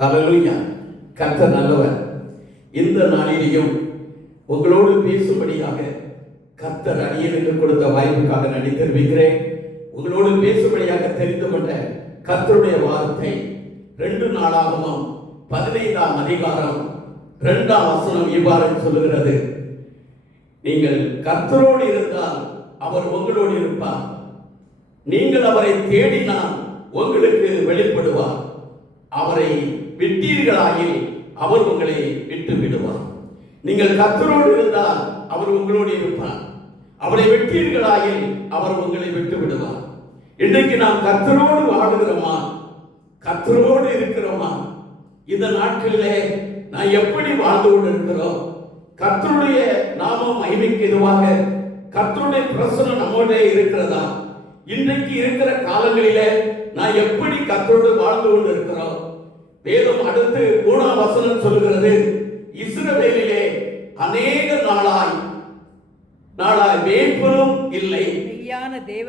ஹல்லேலூயா. கர்த்தர் நல்லவர். இந்த நாளிலேயும் உங்களோடு பேசும்படியாக கர்த்தர் அடியனுக்கு கொடுத்த வாய்ப்புக்காக நன்றி தெரிவிக்கிறேன். உங்களோடு பேசும்படியாக தெரிந்து கொண்ட கர்த்தருடைய வார்த்தை 2 நாளாகமம் 15ஆம் அதிகாரம் 2ஆம் வசனம் இவ்வாறு சொல்லுகிறது. நீங்கள் கர்த்தரோடு இருந்தால் அவர் உங்களோடு இருப்பார். நீங்கள் அவரை தேடினால் உங்களுக்கு வெளிப்படுவார். அவரை விட்டீர்களாயில் அவர் உங்களை விட்டு விடுவார். நீங்கள் கர்த்தரோடு இருந்தால் அவர் உங்களோடு இருப்பார். அவரை விட்டீர்களாயில் அவர் உங்களை விட்டு விடுவார். இன்றைக்கு நாம் கர்த்தரோடு வாழுகிறோமா? கர்த்தரோடு இருக்கிறோமா? இந்த நாட்களிலே நான் எப்படி வாழ்ந்து கொண்டு இருக்கிறோம்? கர்த்தருடைய நாமம் மகிமைக்கு எதுவாக கர்த்தருடைய பிரசன்னம் நம்மோட இருக்கிறதா? இன்றைக்கு இருக்கிற காலங்களிலே நான் எப்படி கர்த்தரோடு வாழ்ந்து கொண்டு இருக்கிறோம்? வேதம் அடுத்து 3ஆம் வசனம் சொல்கிறது, இஸ்ரவேலிலே அநேக நாளாய் மேய்ப்பனும் இல்லை,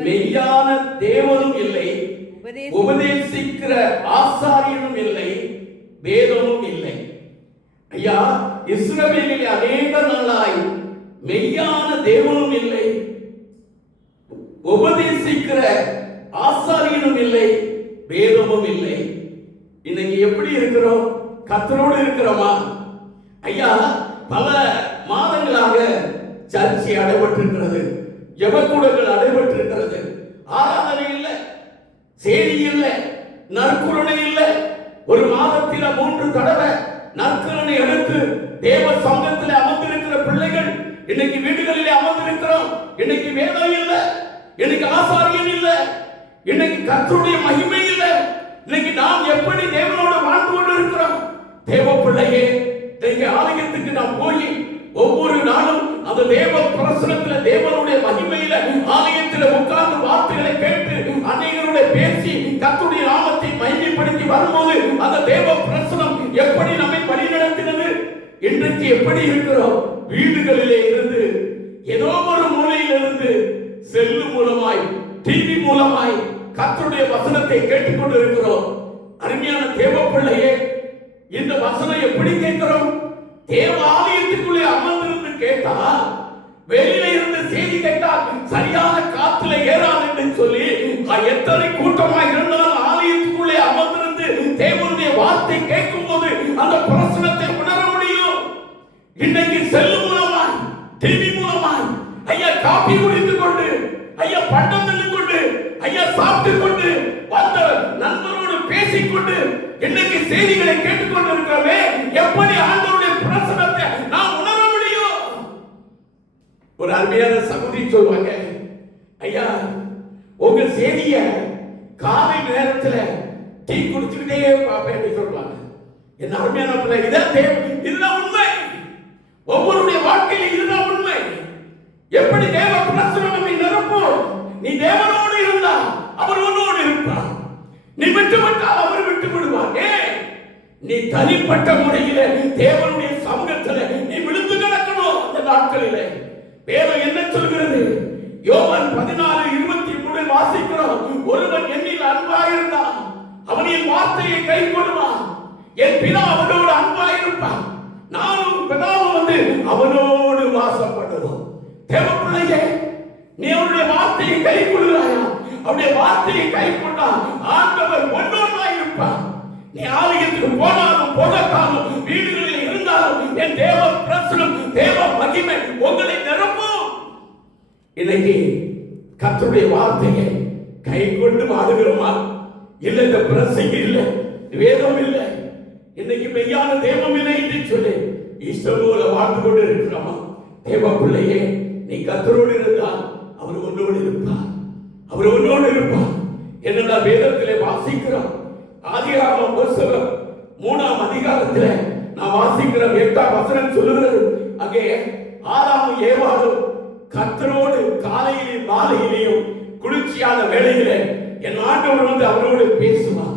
மெய்யான தேவனும் இல்லை, உபதேசிக்கிற ஆசாரியனும் இல்லை, வேதமும் இல்லை. ஐயா, இஸ்ரவேலிலே அநேக நாளாய் மெய்யான தேவனும் இல்லை, உபதேசிக்கிற ஆசாரியனும் இல்லை, வேதமும் இல்லை. இன்னைக்கு எப்படி இருக்கிறோம்? கர்த்தரோடு இருக்கிறோமா? ஐயா, பல மாதங்களாக சர்ச்சை அடைபட்டிருக்கிறது, ஜெபக்கூடங்கள் அடைபட்டிருக்கிறது, ஆராதனை இல்லை, செய்தி இல்லை, நற்கருணை இல்லை. ஒரு மாதத்தில 3 தடவை நற்கருணை எடுத்து தேவ சங்கத்தில் அமர்ந்திருக்கிற பிள்ளைகள் இன்னைக்கு வீடுகளிலே அமர்ந்திருக்கிறோம். இன்னைக்கு வேதம் இல்லை, இன்னைக்கு ஆசாரியன் இல்லை, இன்னைக்கு கர்த்தருடைய மகிமை இல்லை. இன்னைக்கு நாம் எப்படி தேவனோடு வாழ்ந்து கொண்டு இருக்கிறோம்? தேவ பிள்ளையே, நீங்க ஆலயத்துக்கு நாம் போய் ஒவ்வொரு நாளும் அந்த தேவ பிரசனத்தில் தேவனுடைய மகிமையில ஆலயத்தில் உட்கார்ந்து வார்த்தைகளை கேட்டு அநேகருடைய பேசி கர்த்தருடைய நாமத்தை மகிமைப்படுத்தி வரும்போது அந்த தேவ பிரசனம் எப்படி நம்மை வழிநடத்தினது? இன்றைக்கு எப்படி இருக்கிறோம்? வீடுகளிலே இருந்து ஏதோ ஒரு மூலையில் இருந்து செல்லு மூலமாய் டிவி மூலமாய் கர்த்தருடைய வசனத்தை கேட்டுக்கொண்டு இருக்கிறோம். அருமையான தேவ பிள்ளையே, இந்த வசனம் எப்படி கேட்கிறோம்? தேவ ஆலயத்துக்குள்ளே அமர்ந்திருந்து கேட்டா, வெளியில இருந்து செய்தி கேட்டால் சரியான காத்துல ஏறாது என்று சொல்லி எத்தனை கூட்டமாக இருந்தாலும் ஆலயத்துக்குள்ளே அமர்ந்திருந்து தேவனுடைய வார்த்தை கேட்கும் போது அந்த பிரசனத்தை உணர முடியும். இன்னைக்கு செல்லு மூலமாய் டிவி மூலமாய் ஐயா காபி குடித்துக் கொண்டு, ஐயா பண்டம் தின்னு கொண்டு, ஐயா சாப்பிட்டுக் கொண்டு, வந்த நண்பரோடு பேசிக்கொண்டு இன்னைக்கு செய்திகளை கேட்டுக்கொண்டு இருக்கிறோமே, எப்படி ஆண்டவருடைய பிரசனத்தை நாம் உணர முடியும்? ஒரு அருமையான சகோதரி சொல்வாங்க, ஐயா உங்க செய்திய காலை நேரத்துல டீ குடிச்சுக்கிட்டே பாப்பேன் சொல்லுவாங்க. என்ன அருமையான பிள்ளை, இதுதான் உண்மை. ஒவ்வொருடைய வாழ்க்கையில இதுதான் உண்மை. எப்படி தேவ பிரசனம் நம்மை நிரப்பும்? நீ தேவனோடு இருந்தா அவர் உன்னோடு இருப்பார். நீ விட்டுவிட்டால் அவர் விட்டு விடுவாங்க. நீ தனிப்பட்ட முறையில தேவனுடைய சமூகத்தில் நீ விழுந்து கிடக்கணும். அந்த நாட்களிலே வேதம் என்ன சொல்கிறது? யோவான் 14:23 வாசிக்கிறோம். ஒருவன் என்னில் அன்பாயிருந்தான், அவனின் வார்த்தையை கைக்கொள்வான், என் பிதா அவனோடு அன்பாயிருப்பான், நானும் பிதாவும் வந்து அவனோடு வாசப்படுவோம். தேவ பிள்ளையே, நீ அவருடைய வார்த்தையை கை கொள்கிறாயா? அவருடைய வார்த்தையை கை கொண்டா ஆண்டவர் ஒன்றொன்றாய் இருப்பார். நீ ஆலயத்துக்கு போனாலும் போகத்தாலும் வீடுகளில் இருந்தாலும் என் தேவ பிரசனம் தேவ மகிமை உங்களை நிரப்பும். இன்னைக்கு கர்த்தருடைய வார்த்தையை கை கொண்டு வாழுகிறோமா? இல்லை, இந்த பிரசங்கம் இல்லை, வேதம் இல்லை, இன்னைக்கு மெய்யான தேவம் இல்லை என்று சொல்லி இஷ்டம் போல வாழ்ந்து கொண்டு இருக்கிறோமா? தேவ பிள்ளையே, நீ கர்த்தரோடு இருந்தால் அவர் உன்னோடு இருப்பார். அவர் உன்னோடு இருப்பார். என்னடா வேதத்திலே வாசிக்கிறோம். ஆதியாகமம் புத்தகம் 3ஆம் அதிகாரத்திலே நான் வாசிக்கிறோம். 8ஆம் வசனம் சொல்லுகிறது, அங்கே ஆதாமும் ஏவாளும் கர்த்தரோடு காலையிலும் மாலையிலும் குளிர்ச்சியான வேளையிலே என் ஆண்டவர் வந்து அவரோடு பேசுவார்.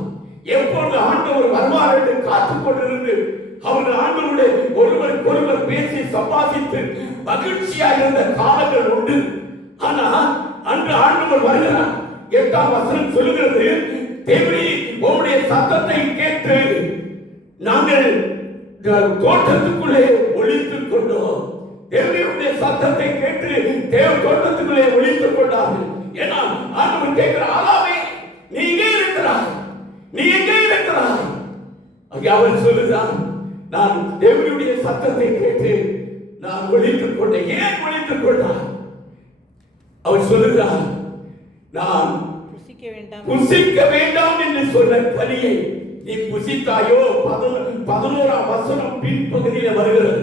எப்பொழுது ஆண்டவர் வருவார் என்று காத்துக் கொண்டிருந்து அவர்கள் ஆண்டவருடைய ஒருவர் பேசி சம்பாதித்து மகிழ்ச்சியாக இருந்த காலங்கள் உண்டு. ஆனா அன்று ஆண்டவர் வருகிறார். 8ஆம் வசனம் சொல்லுகிறது, தேவனே உம்முடைய சத்தத்தை கேட்டு நாங்கள் தோட்டத்துக்குள்ளே ஒளித்துக் கொண்டோம். தேவனுடைய சத்தத்தை கேட்டு தேவ தோட்டத்துக்குள்ளே ஒளித்துக் கொண்டார்கள். ஏன்னா ஆண்டவர் கேட்கிற ஆளாவே நீ எங்கே இருக்கிறாய், நீ எங்கே இருக்கிறாய்? அவர் சொல்லுகிறார், நான் தேவனுடைய சத்தத்தை கேட்டு நான் ஒளித்துக் கொண்டேன். ஏன் ஒளித்துக் கொண்டார்? அவர் சொல்லுகிறார், நான் புசிக்க வேண்டாம் என்று சொன்ன கனியை நீ புசித்தாயோ. 11ஆம் வசனம் பின்பகுதியில் வருகிறது.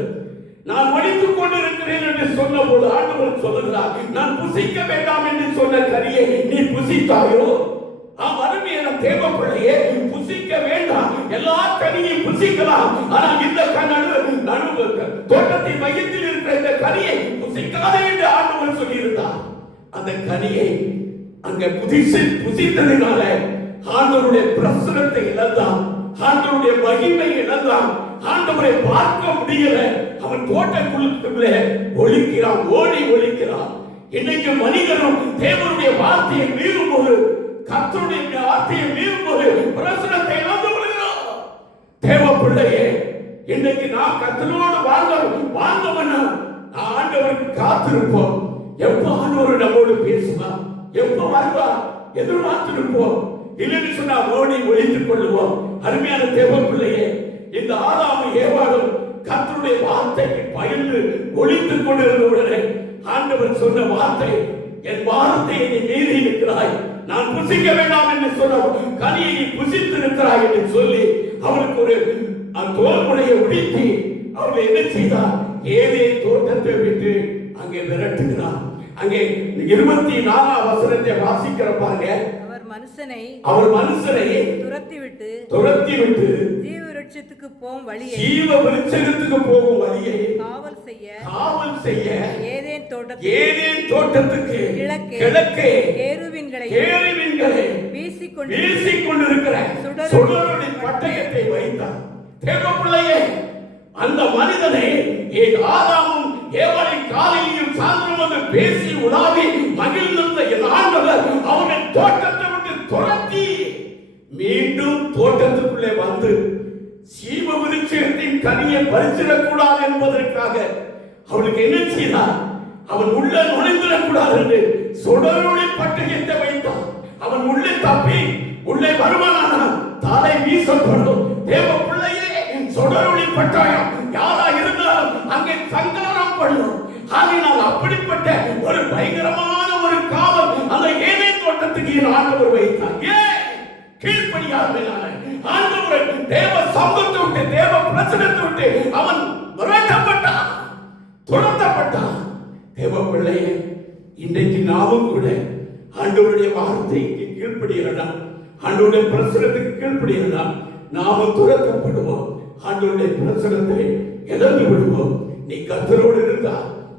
நான் ஒழித்துக் கொண்டிருக்கிறேன் என்று சொன்ன போது ஆண்டவர் சொல்லுகிறார், நான் புசிக்க வேண்டாம் என்று சொன்ன கனியை நீ புசித்தாயோ. அருமையான தேவ பிள்ளையே, புசிக்க வேண்டாம், எல்லா கனியையும் புசிக்கலாம். ஆனால் இந்த தோட்டத்தின் மையத்தில் இருக்கிற இந்த கனியை புசிக்காதே என்று ஆண்டவர் சொல்லியிருந்தார். அந்த கனியை அங்க புசித்ததினால ஆண்டவருடைய பிரசனத்தை இழந்தான், ஆண்டவருடைய மகிமை இழந்தான், ஆண்டவரை பார்க்க முடியல. அவன் தோட்டக்குள்ளே ஒழிக்கிறான், ஓடி ஒழிக்கிறான். இன்னைக்கு மனிதனும் தேவனுடைய வார்த்தையை மீறும் போது, கர்த்தருடைய வார்த்தையை மீறும் போது பிரசனத்தை இழந்து விடுகிறோம். தேவ பிள்ளையே, இன்னைக்கு நாம் கர்த்தரோடு வாழ்ந்தோம்னா ஆண்டவருக்கு காத்திருப்போம். எப்ப ஆண்டவர் நம்மோடு பேசுவார், எப்ப வருவார் எதிர்பார்த்திருப்போம். இல்லைன்னு சொன்னா ஓடி ஒழித்துக் கொள்ளுவோம். அருமையான தேவ பிள்ளையே, இந்த ஆதாமும் ஏவாளும் கர்த்தருடைய வார்த்தைக்கு பயந்து ஒழித்துக் கொண்டிருந்த உடனே ஆண்டவர் சொன்ன வார்த்தை, என் வார்த்தையை நீ மீறி இருக்கிறாய், நான் புசிக்க வேண்டாம் என்று சொன்ன கனியை நீ புசித்து இருக்கிறாய் என்று சொல்லி அவனுக்கு ஒரு தோல்முனையை உடுத்தி அவளை என்ன செய்தார்? ஏதேன் தோட்டத்தை விட்டு அங்கே விரட்டுகிறார். அங்கே 24ஆம் வசனத்தை வாசிக்கிற பாருங்க. அவர் மனுஷனை துரத்தி விட்டு ஜீவ விருட்சத்துக்கு போகும் வழியை காவல் செய்ய ஏதேன் தோட்டத்துக்கு கிழக்கே கேருபீன்களை வீசிக்கொண்டிருக்கிற சுடரொளி பட்டயத்தை வைத்தார். தேவ பிள்ளையே, அந்த மனிதனை ஆதாமும் ஏவாளின் காலையிலும் சாயந்தரம் வந்து பேசி உலாவி மகிழ்ந்த என் ஆண்டவர் அவனை தோட்டத்தை விட்டு துரத்தி மீண்டும் தோட்டத்துக்குள்ளே வந்து சீவ விருட்சத்தின் கனியை பறிச்சிடக்கூடாது என்பதற்காக அவனுக்கு என்ன செய்தார்? அவன் உள்ள நுழைந்திடக்கூடாது என்று சுடரொளி பட்டயத்தை வைத்தான். அவன் உள்ளே தப்பி உள்ளே வருவானானால் தலை வீசப்படும். தேவ பிள்ளையே, சுடரொளி பட்டயம் யாரா இருந்தாலும் அங்கே சங்காரம் பண்ணும். ஆகினால் அப்படிப்பட்ட ஒரு பயங்கரமான ஒரு காவல் அந்த ஏதேன் தோட்டத்துக்கு ஆண்டவர் வைத்தார். கீழ்ப்படியாதனால ஆண்டவர் தேவ சமூகத்தை விட்டு, தேவ பிரச்சனத்தை விட்டு அவன் விரட்டப்பட்டான், துரத்தப்பட்டான். தேவ பிள்ளையே, இன்றைக்கு நாமும் கூட ஆண்டவருடைய வார்த்தைக்கு கீழ்ப்படிகிறோம், ஆண்டவருடைய பிரச்சனத்துக்கு கீழ்ப்படிகிறோம். நாமும் துரத்தப்படுவோம், ஆண்டவருடைய பிரச்சனத்தை இழந்து விடுவோம். நீ கர்த்தரோடு இருந்தா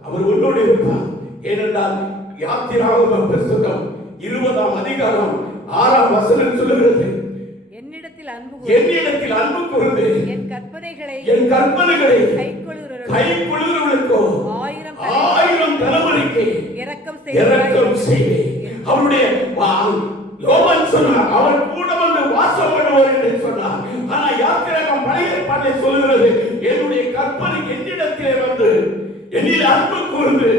அவர் உன்னோடு இருப்பார். ஏனென்றால் யாத்திராகம புத்தகம் 20ஆம் அதிகாரம் 6ஆம் வசனம் சொல்லுகிறது, என்னிடத்தில் அன்பு கூர்ந்து என் கற்பனைகளை கைக்கொள்ளுகிறவர்களுக்கோ 1000 தலைமுறைக்கு இரக்கம் செய்வேன். அவருடைய யோவான் சொன்னார், அவர் கூட வந்து வாசம் பண்ணுவார் என்று சொன்னார். ஆனா யாத்திராகமம் பழைய ஏற்பாட்டை சொல்லுகிறது, என்னுடைய கற்பனை என்னிடத்திலே வந்து என்னில் அன்பு கூர்ந்து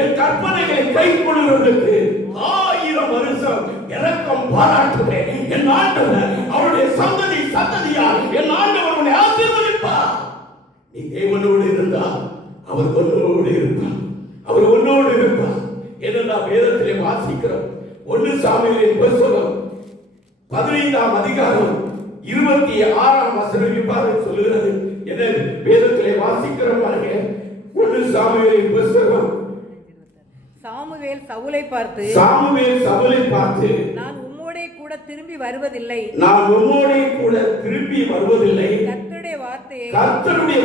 என் கற்பனைகளை கைக்கொள்ளுவதற்கு 1000 வருஷம் இரக்கம் பாராட்டுவேன். என் ஆண்டவர் அவருடைய சந்ததியால் என் ஆண்டவர் உன்னை ஆசீர்வதிப்பார். நீ தேவனோடு இருந்தால் அவர் உன்னோடு இருப்பார், அவர் உன்னோடு இருப்பார். ஏனென்றால் வேதத்திலே வாசிக்கிறோம். 1 சாமுவேலின் புத்தகம் 15ஆம் அதிகாரம் 26ஆம் வசனம் இவ்வாறு சொல்லுகிறது. என வேதத்திலே வாசிக்கிறோம் பாருங்க. 1 சாமுவேலின் புத்தகம். சாமுவேல் சவுலை பார்த்து, நான் உம்மோடே கூட திரும்பி வருவதில்லை, கர்த்தருடைய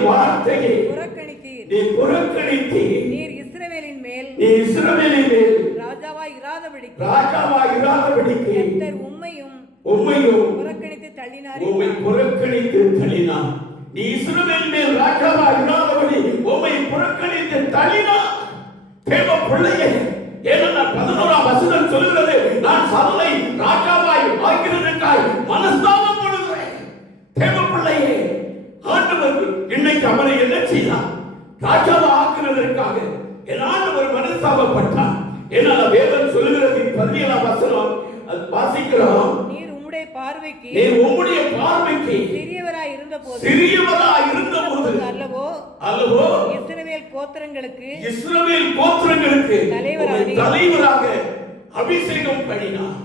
வார்த்தையை புறக்கணித்தீர். நீர் இஸ்ரவேலின் மேல் ராஜாவாய் இராதபடிக்கு கர்த்தர் உம்மையும் புறக்கணித்து தள்ளினார். நீ இஸ்ரவேலின் மேல் ராஜாவாய் இராதபடி உம்மை புறக்கணித்து தள்ளினார். தேவ பிள்ளையே, ஏனென்றால் 11ஆம் வசனம் சொல்கிறது, நான் சவுலை ராஜாவாய் ஆக்கிறதற்காய் மனஸ்தாபம் பண்ணுகிறேன். தேவ பிள்ளையே, ஆண்டவர் இன்னைக்கு அவரை என்ன செய்தார்? ராஜாவை ஆக்குவதற்காக என் ஆண்டவர் மனஸ்தாபப்பட்டார். என்னால் வேதம் சொல்லுகிறது 17ஆம் வசனம் வாசிக்கிறோம். நீர் உம்முடைய பார்வைக்கு சிறியவராய் இருந்தபோது அல்லவோ இஸ்ரவேல் கோத்திரங்களுக்கு தலைவராக அபிஷேகம் பண்ணினார்.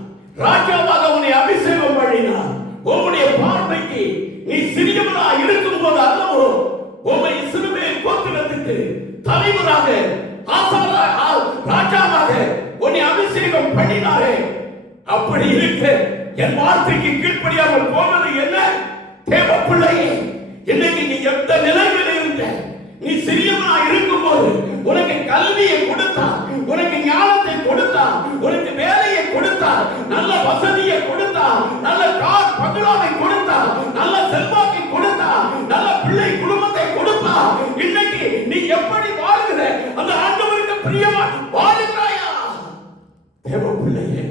ராஜாவாக அவனை அபிஷேகம் பண்ணினார். உம்முடைய பார்வைக்கு நீ சிறியவராய் இருக்கும்போது அல்லவோ உம்மை இஸ்ரவேல் கோத்திரத்துக்கு தலைவராக ராஜாவாக உன்னை அபிஷேகம் பண்ணினாரே. அப்படி இருக்க என் வார்த்தைக்கு கீழ்ப்படியாமல் போவது என்ன? தேவ பிள்ளையே, இன்னைக்கு நீ எந்த நிலையில் இருந்த, நீ சிறியவனா இருக்கும் போது உனக்கு கல்வியை கொடுத்தா, உனக்கு ஞானத்தை கொடுத்தா, உனக்கு வேலையை கொடுத்தா, நல்ல வசதியை கொடுத்தா, நல்ல கார் பங்களாவை கொடுத்தா, நல்ல செல்வாக்கை கொடுத்தா, நல்ல பிள்ளை குடும்பத்தை கொடுத்தா, இன்னைக்கு நீ எப்படி வாழ்கிற? அந்த ஆண்டவருக்கு பிரியமா வாழ்கிறாயா? தேவ பிள்ளையே,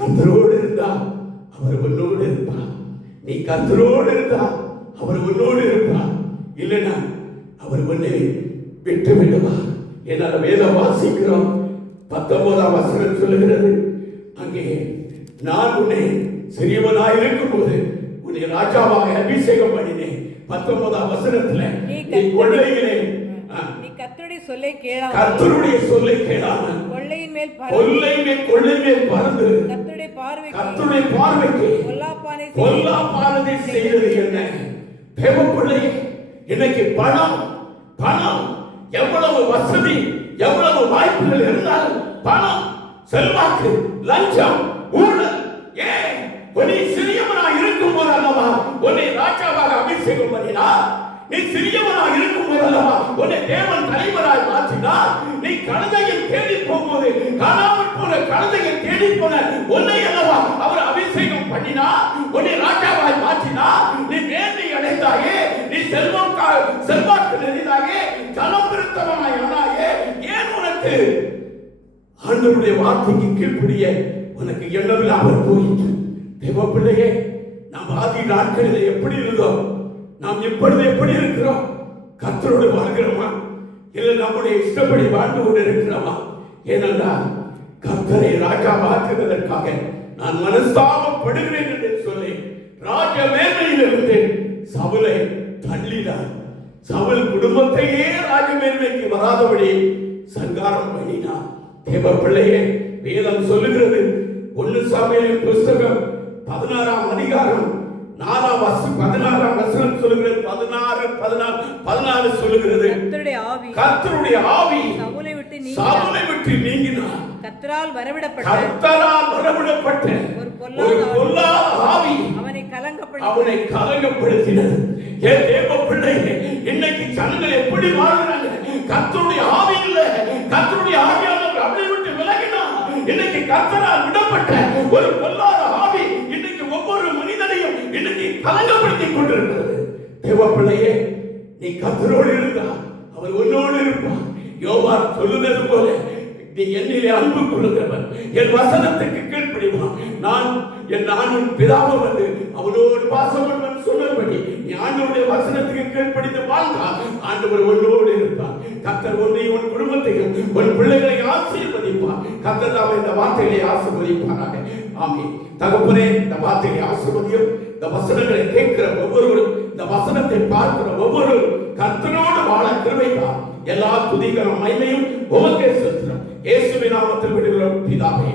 கர்த்தரோடு இருந்தா அவர் உன்னோடு இருப்பார். நீ கர்த்தரோடு இருந்தா அவர் உன்னோடு இருப்பார். இல்லைன்னா அவர் உன்னை விட்டு விடுவார். என்னால் வேதம் வாசிக்கிறோம். 19ஆம் வசனம் சொல்லுகிறது, அங்கே நான் உன்னை சிறியவனாய் இருக்கும் போது உன்னை ராஜாவாக அபிஷேகம் பண்ணினேன். 19ஆம் வசனத்துல நீ கொள்ளையிலே கர்த்தருடைய சொல்லை கேளாமல் கொள்ளை மேல் பறந்து கர்த்தருடைய பார்வைக்கு பொல்லாப்பானதை செய்தது என்ன? தேவ பிள்ளையே, இன்னைக்கு பணம் எவ்வளவு வசதி, எவ்வளவு வாய்ப்புகள் இருந்தாலும் பணம், செல்வாக்கு, லஞ்சம், ஊழல், ஏன் உன்னை சிறியவனாக இருக்கும் போது அல்லவா உன்னை ராஜாவாக அபிஷேகம் பண்ணினார். நீ சிறியவனாக இருக்கும் போது அல்லவா உன்னை தேவன் தலைவராய் மாற்றினார். நீ கழுதையை தேடி போகும்போது காணாமல் போன கழுதையை தேடி போன உன்னை அல்லவா அவர் அபிஷேகம் பண்ணினார். உன்னை ராஜாவாய் மாற்றினார். நீ மேன்மை அடைந்தாயே, நீ செல்வாக்கு நிறைந்தாயே, ஜனம் பெருத்தவனாய் ஆனாயே. ஏன் உனக்கு ஆண்டவருடைய வார்த்தைக்கு கீழ்ப்படிய உனக்கு எண்ணமில்லாமல் போயிற்று? தேவ பிள்ளையே, நாம் ஆதி நாட்களில் எப்படி இருந்தோம்? நாம் இப்பொழுது எப்படி இருக்கிறோம்? கர்த்தரோடு வாழ்கிறோமா? இல்லை நம்முடைய இஷ்டப்படி வாழ்ந்து கொண்டு இருக்கிறோமா? ஏனென்றால் கர்த்தரை ராஜாவாக்குவதற்காக நான் மனஸ்தாபப்படுகிறேன் என்று சொல்லி ராஜ மேன்மையிலிருந்து சவுலை தள்ளினார். சவுல் குடும்பத்தையே ராஜ மேன்மைக்கு வராதபடி சங்காரம் பண்ணினார். தேவ பிள்ளையே, வேதம் சொல்லுகிறது 1 சாமுவேலின் புஸ்தகம் 16ஆம் அதிகாரம் 16ஆம் வசனம் சொல்லுகிறது. 14 சொல்லுகிறது, கர்த்தருடைய ஆவி சவுலை விட்டு நீங்கினார். கர்த்தரால் வரவிடப்பட்ட ஒரு பொல்லாத ஆவி அவனை கலங்கப்படுத்தினது. ஏன் தேவ பிள்ளையே, இன்னைக்கு ஜனங்கள் எப்படி வாழ்றாங்க? கர்த்தருடைய ஆவி இல்ல, கர்த்தருடைய ஆவியானவர் அவனை விட்டு விலகினார். இன்னைக்கு கர்த்தரால் விடப்பட்ட ஒரு பொல்லாத ஆவி இன்னைக்கு ஒவ்வொரு மனிதனையும் இன்னைக்கு கலங்கப்படுத்திக் கொண்டிருக்கிறது. தேவ பிள்ளையே, நீ கர்த்தரோடு இருந்தா அவர் உன்னோடு இருப்பார். யோவான் சொல்லுகிறது போல, நீ என்னிலே அன்பு கொள்கிறவன் என் வசனத்துக்கு கீழ்ப்படிவான். நான் உன் பிதாவும் வந்து அவனோடு பாசம் சொன்னபடி நீ ஆண்டவருடைய வசனத்துக்கு கீழ்ப்படிந்து வாழ்ந்தால் ஆண்டவர் உன்னோடு இருப்பார். கர்த்தர் உன்னையும் உன் குடும்பத்தையும் உன் பிள்ளைகளை ஆசீர்வதிப்பார். கர்த்தர் தாமே இந்த வார்த்தைகளை ஆசீர்வதிப்பாராக. ஆமென். தகப்பனே, இந்த வார்த்தையை ஆசீர்வதியும். இந்த வசனங்களை கேட்கிற ஒவ்வொருவரும், இந்த வசனத்தை பார்க்கிற ஒவ்வொருவரும் கர்த்தரோடு வாழ கிருபைத்தார். எல்லா துதிகளும் மகிமையும் உமக்கே செலுத்துகிறோம். இயேசுவின் நாமத்தில் விடுகிறோம் பிதாவே.